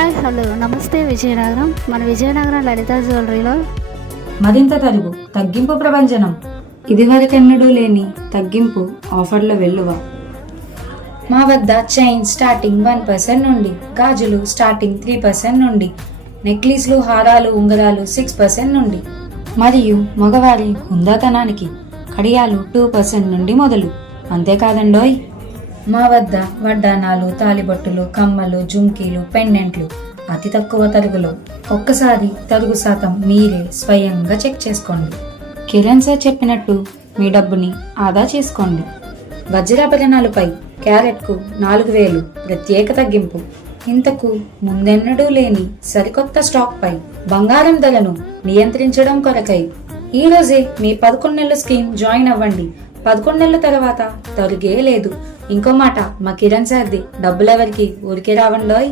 Hi hello నమస్తే విజయనగరం. మన విజయనగరం లలిత జ్యువెలరీలో మరింత తగ్గింపు ప్రభంజనం. ఇదివరకెన్నడూ లేని తగ్గింపు ఆఫర్ల వెల్లువ. మా వద్ద చైన్ స్టార్టింగ్ 1% నుండి, గాజులు స్టార్టింగ్ 3% నుండి, నెక్లెస్లు హారాలు ఉంగరాలు 6% నుండి, మరియు మగవారి హుందాతనానికి కడియాలు 2% నుండి మొదలు. అంతేకాదండోయ్, మా వద్ద వడ్డానాలు, తాలిబొట్టులు, కమ్మలు, జుంకీలు, పెండెంట్లు అతి తక్కువ తరుగులో. ఒక్కసారి తరుగు శాతం మీరే స్వయంగా చెక్ చేసుకోండి. కిరణ్ సార్ చెప్పినట్టు మీ డబ్బుని ఆదా చేసుకోండి. వజ్రాభరణాలపై క్యారెట్కు 4000 ప్రత్యేక తగ్గింపు. ఇంతకు ముందెన్నడూ లేని సరికొత్త స్టాక్ పై బంగారం ధరను నియంత్రించడం కొరకై ఈ రోజే మీ 11 నెలల స్కీమ్ జాయిన్ అవ్వండి. 11 నెలల తర్వాత తరుగే లేదు. ఇంకో మాట మా కిరణ్ సార్ది, డబ్బులెవరికి ఊరికే రావండోయ్.